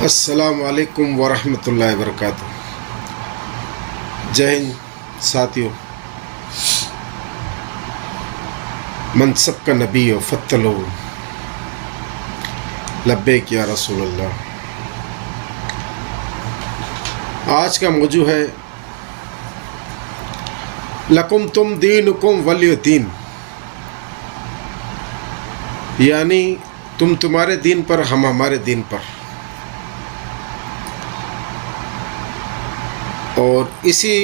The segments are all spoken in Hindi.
अस्सलाम वालेकुम वरहमतुल्लाहि वबरकातुहू। जय हिंद साथियों। मनसब का नबी हो फतलो लब्बैक या रसूल अल्लाह। आज का मौजू है लकुम तुम दीनुकुम वलिय दीन, यानी तुम तुम्हारे दीन पर, हम हमारे दीन पर। और इसी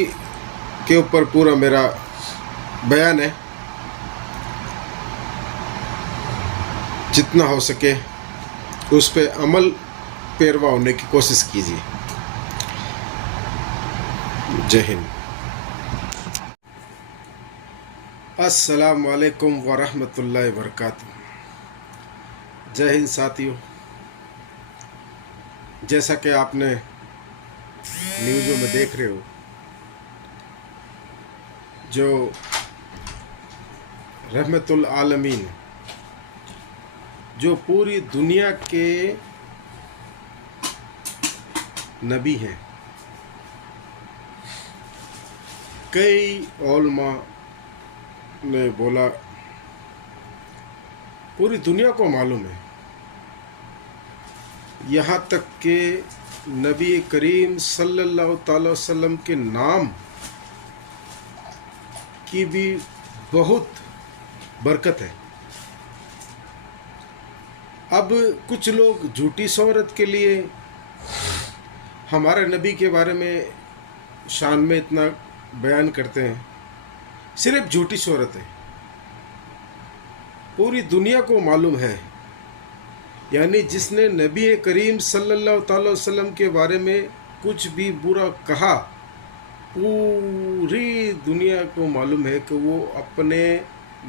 के ऊपर पूरा मेरा बयान है। जितना हो सके उस पे अमल पेरवा होने की कोशिश कीजिए। जय हिंद। अस्सलाम वालेकुम वरहमतुल्लाहि वबरकातुहू। जय हिंद साथियों। जैसा कि आपने न्यूज़ों में देख रहे हो, जो रहमतुल आलमीन, जो पूरी दुनिया के नबी हैं, कई उलमा ने बोला, पूरी दुनिया को मालूम है, यहाँ तक कि नबी करीम सल्लल्लाहु अलैहि वसल्लम के नाम की भी बहुत बरकत है। अब कुछ लोग झूठी शोहरत के लिए हमारे नबी के बारे में शान में इतना बयान करते हैं। सिर्फ झूठी शोहरत है, पूरी दुनिया को मालूम है। यानी जिसने नबी करीम सल्लल्लाहु अलैहि वसल्लम के बारे में कुछ भी बुरा कहा, पूरी दुनिया को मालूम है कि वो अपने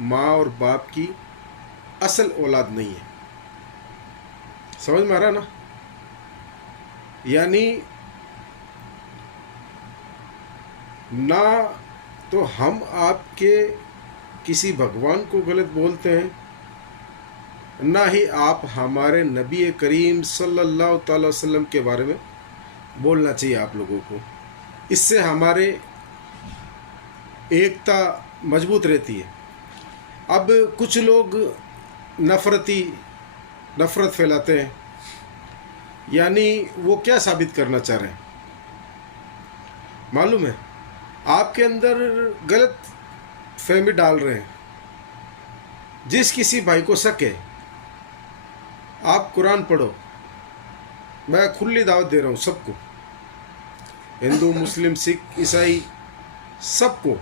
माँ और बाप की असल औलाद नहीं है। समझ में आ रहा ना? यानी ना तो हम आपके किसी भगवान को गलत बोलते हैं, ना ही आप हमारे नबी करीम सल्लल्लाहु अलैहि वसल्लम के बारे में बोलना चाहिए आप लोगों को। इससे हमारे एकता मजबूत रहती है। अब कुछ लोग नफ़रत फैलाते हैं, यानी वो क्या साबित करना चाह रहे हैं मालूम है? आपके अंदर गलत फहमी डाल रहे हैं। जिस किसी भाई को शक है, आप कुरान पढ़ो। मैं खुली दावत दे रहा हूँ सबको, हिंदू, मुस्लिम, सिख, ईसाई, सबको।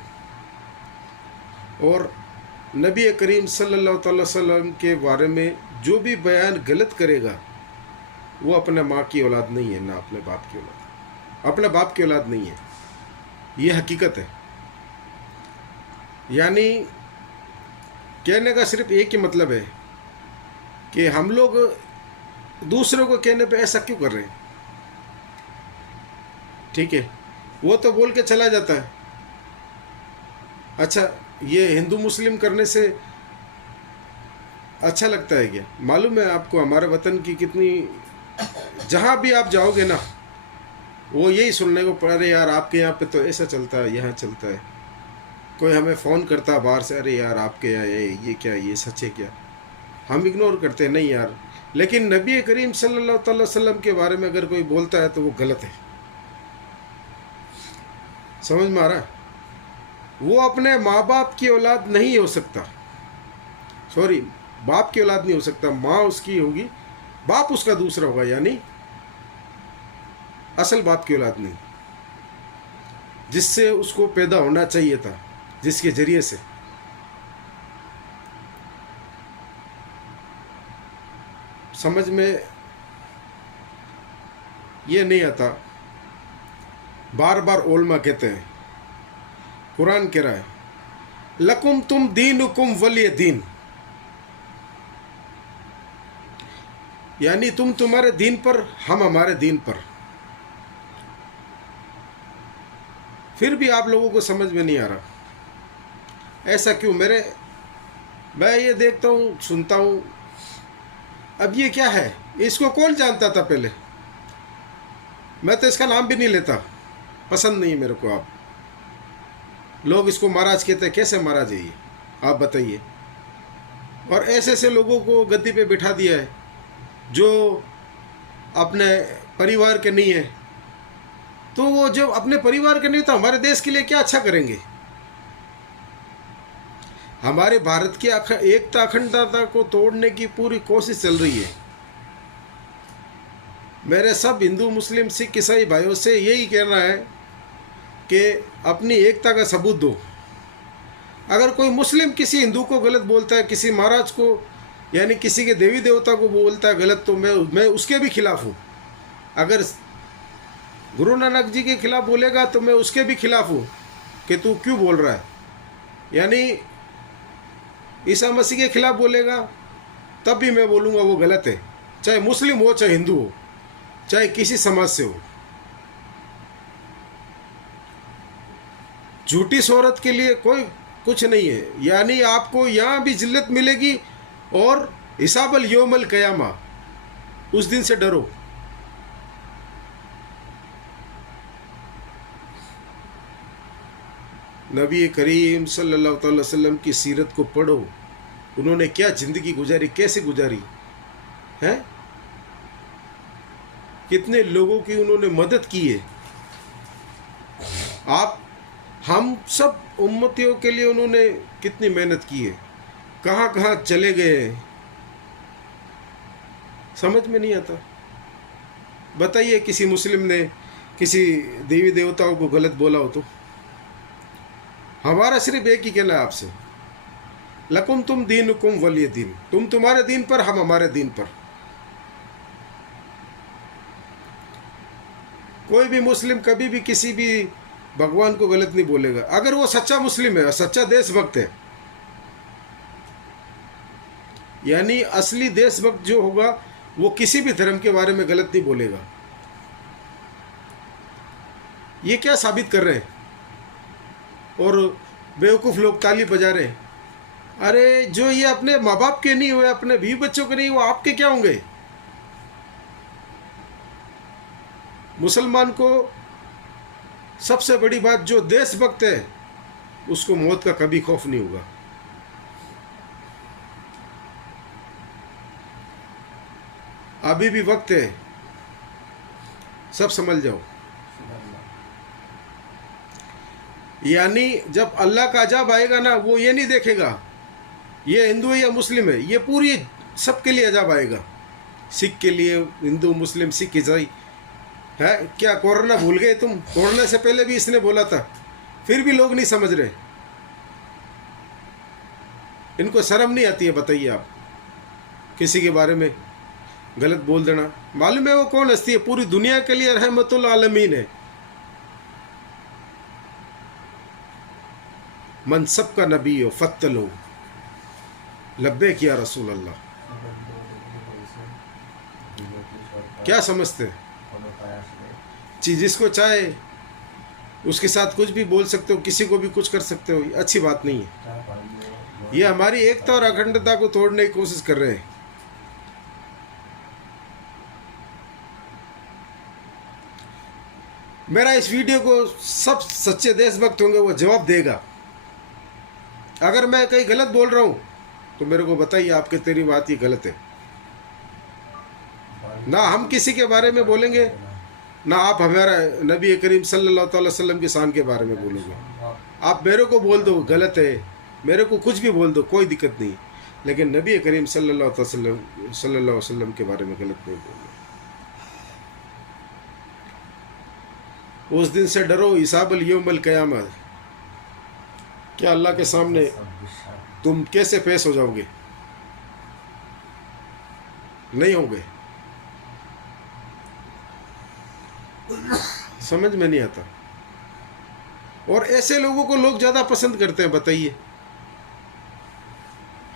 और नबी करीम सल्लल्लाहु अलैहि वसल्लम के बारे में जो भी बयान गलत करेगा, वो अपने माँ की औलाद नहीं है, ना अपने बाप की औलाद, अपने बाप की औलाद नहीं है। ये हकीकत है। यानी कहने का सिर्फ एक ही मतलब है कि हम लोग दूसरों को कहने पे ऐसा क्यों कर रहे हैं। ठीक है, वो तो बोल के चला जाता है। अच्छा, ये हिंदू मुस्लिम करने से अच्छा लगता है क्या? मालूम है आपको हमारे वतन की कितनी, जहाँ भी आप जाओगे ना, वो यही सुनने को पड़ रहे, यार आपके यहाँ पे तो ऐसा चलता है, यहाँ चलता है। कोई हमें फ़ोन करता है बाहर से, अरे यार आपके यहाँ ये क्या, ये सच है क्या? हम इग्नोर करते हैं, नहीं यार। लेकिन नबी करीम सल्लल्लाहु अलैहि वसल्लम के बारे में अगर कोई बोलता है तो वो गलत है। समझ में आ रहा है? वो अपने माँ बाप की औलाद नहीं हो सकता। सॉरी, बाप की औलाद नहीं हो सकता। माँ उसकी होगी, बाप उसका दूसरा होगा, यानी असल बाप की औलाद नहीं, जिससे उसको पैदा होना चाहिए था, जिसके जरिए से। समझ में ये नहीं आता। बार बार उलमा कहते हैं, कुरान कह रहा है लकुम तुम दीनुकुम वलिय दीन, यानी तुम तुम्हारे दीन पर, हम हमारे दीन पर। फिर भी आप लोगों को समझ में नहीं आ रहा। ऐसा क्यों? मैं ये देखता हूँ, सुनता हूँ, अब ये क्या है? इसको कौन जानता था पहले? मैं तो इसका नाम भी नहीं लेता, पसंद नहीं है मेरे को। आप लोग इसको महाराज कहते हैं, कैसे महाराज है ये, आप बताइए। और ऐसे ऐसे लोगों को गद्दी पे बिठा दिया है जो अपने परिवार के नहीं है। तो वो जब अपने परिवार के नहीं तो हमारे देश के लिए क्या अच्छा करेंगे? हमारे भारत की एकता अखंडता को तोड़ने की पूरी कोशिश चल रही है। मेरे सब हिंदू मुस्लिम सिख ईसाई भाइयों से यही कहना है कि अपनी एकता का सबूत दो। अगर कोई मुस्लिम किसी हिंदू को गलत बोलता है, किसी महाराज को यानी किसी के देवी देवता को बोलता है गलत, तो मैं उसके भी खिलाफ हूँ। अगर गुरु नानक जी के खिलाफ बोलेगा तो मैं उसके भी खिलाफ हूँ कि तू क्यों बोल रहा है। यानी ईसा मसीह के खिलाफ बोलेगा तब भी मैं बोलूँगा वो गलत है, चाहे मुस्लिम हो चाहे हिंदू हो चाहे किसी समाज से हो। झूठी शोहरत के लिए कोई कुछ नहीं है। यानी आपको यहाँ भी जिल्लत मिलेगी और हिसाबल योमल कयामा, उस दिन से डरो। नबी करीम सल्लल्लाहु अलैहि वसल्लम की सीरत को पढ़ो। उन्होंने क्या ज़िंदगी गुजारी, कैसे गुजारी है, कितने लोगों की उन्होंने मदद की है। हम सब उम्मतियों के लिए उन्होंने कितनी मेहनत की है, कहाँ कहाँ चले गए, समझ में नहीं आता। बताइए किसी मुस्लिम ने किसी देवी देवताओं को गलत बोला हो तो हमारा सिर्फ एक ही कहना है आपसे, लकुम तुम दीनुकुम वलिय दीन। तुम तुम्हारे दीन पर, हम हमारे दीन पर। कोई भी मुस्लिम कभी भी किसी भी भगवान को गलत नहीं बोलेगा अगर वो सच्चा मुस्लिम है और सच्चा देशभक्त है। यानी असली देशभक्त जो होगा वो किसी भी धर्म के बारे में गलत नहीं बोलेगा। ये क्या साबित कर रहे हैं? और बेवकूफ़ लोग ताली बजा रहे हैं। अरे जो ये अपने माँ बाप के नहीं हुए, अपने बीवी बच्चों के नहीं, वो आपके क्या होंगे? मुसलमान को सबसे बड़ी बात, जो देशभक्त है उसको मौत का कभी खौफ नहीं होगा। अभी भी वक्त है, सब समझ जाओ। यानी जब अल्लाह का अजाब आएगा ना, वो ये नहीं देखेगा ये हिंदू है या मुस्लिम है, ये पूरी सबके लिए अजाब आएगा। सिख के लिए, हिंदू मुस्लिम सिख ईसाई है। क्या कोरोना भूल गए तुम? कोरोना से पहले भी इसने बोला था, फिर भी लोग नहीं समझ रहे। इनको शर्म नहीं आती है? बताइए आप, किसी के बारे में गलत बोल देना। मालूम है वो कौन हस्ती है? पूरी दुनिया के लिए रहमतुल आलमीन है। मनसब का नबी हो फत्तलो लब्बे किया रसूल अल्लाह। क्या समझते हैं? जिसको चाहे उसके साथ कुछ भी बोल सकते हो, किसी को भी कुछ कर सकते हो, अच्छी बात नहीं है। ये हमारी एकता और अखंडता को तोड़ने की कोशिश कर रहे हैं। मेरा इस वीडियो को सब सच्चे देशभक्त होंगे वो जवाब देगा। अगर मैं कहीं गलत बोल रहा हूँ तो मेरे को बताइए आपके तेरी बात ये गलत है। ना हम किसी के बारे में बोलेंगे, ना आप हमारा नबी करीम सल्लल्लाहु अलैहि वसल्लम की शान के बारे में बोलोगे। आप मेरे को बोल दो गलत है, मेरे को कुछ भी बोल दो, कोई दिक्कत नहीं, लेकिन नबी करीम सल्लल्लाहु अलैहि वसल्लम के बारे में गलत नहीं बोलो। उस दिन से डरो, हिसाबल यौमल क़यामत। क्या अल्लाह के सामने तुम कैसे पेश हो जाओगे? नहीं होगे। समझ में नहीं आता। और ऐसे लोगों को लोग ज़्यादा पसंद करते हैं। बताइए,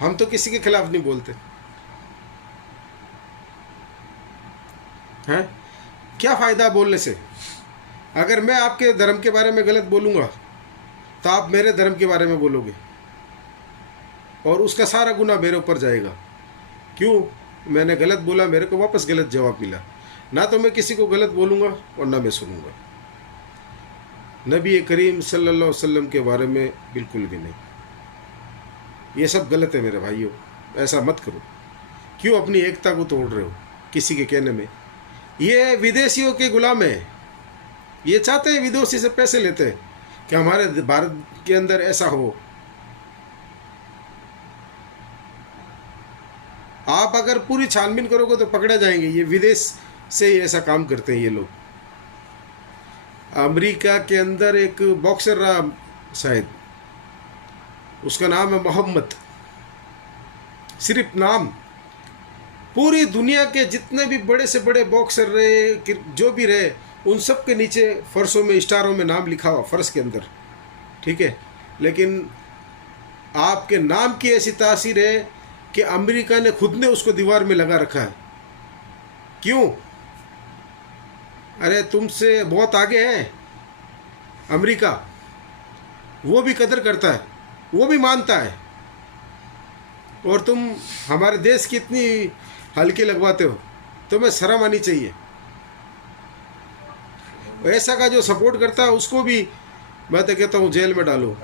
हम तो किसी के खिलाफ नहीं बोलते हैं। क्या फ़ायदा बोलने से? अगर मैं आपके धर्म के बारे में गलत बोलूँगा तो आप मेरे धर्म के बारे में बोलोगे और उसका सारा गुनाह मेरे ऊपर जाएगा। क्यों? मैंने गलत बोला, मेरे को वापस गलत जवाब मिला। ना तो मैं किसी को गलत बोलूँगा और ना मैं सुनूंगा। नबी करीम सल्लल्लाहु अलैहि वसल्लम के बारे में बिल्कुल भी नहीं। ये सब गलत है मेरे भाइयों, ऐसा मत करो। क्यों अपनी एकता को तोड़ रहे हो किसी के कहने में? ये विदेशियों के गुलाम है। ये चाहते हैं, विदेशी से पैसे लेते हैं कि हमारे भारत के अंदर ऐसा हो। आप अगर पूरी छानबीन करोगे तो पकड़े जाएंगे। ये विदेश से ही ऐसा काम करते हैं ये लोग। अमेरिका के अंदर एक बॉक्सर रहा शायद, उसका नाम है मोहम्मद, सिर्फ नाम। पूरी दुनिया के जितने भी बड़े से बड़े बॉक्सर रहे, जो भी रहे, उन सब के नीचे फर्शों में, स्टारों में नाम लिखा हुआ फर्श के अंदर, ठीक है। लेकिन आपके नाम की ऐसी तासीर है कि अमेरिका ने खुद ने उसको दीवार में लगा रखा है। क्यों? अरे तुमसे बहुत आगे है अमेरिका, वो भी कदर करता है, वो भी मानता है, और तुम हमारे देश की इतनी हल्की लगवाते हो। तुम्हें शर्म आनी चाहिए। ऐसा का जो सपोर्ट करता है उसको भी मैं तो कहता हूँ जेल में डालो,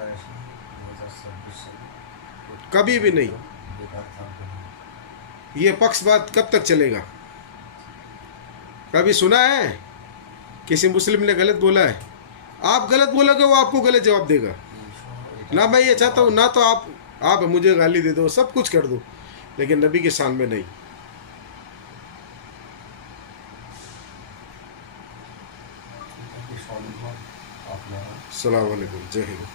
कभी भी नहीं। ये पक्षपात कब तक चलेगा? कभी सुना है किसी मुस्लिम ने गलत बोला है? आप गलत बोलोगे वो आपको गलत जवाब देगा ना। मैं ये चाहता हूँ ना तो आप मुझे गाली दे दो, सब कुछ कर दो, लेकिन नबी के शान में नहीं। अस्सलाम वालेकुम, जय हिंद।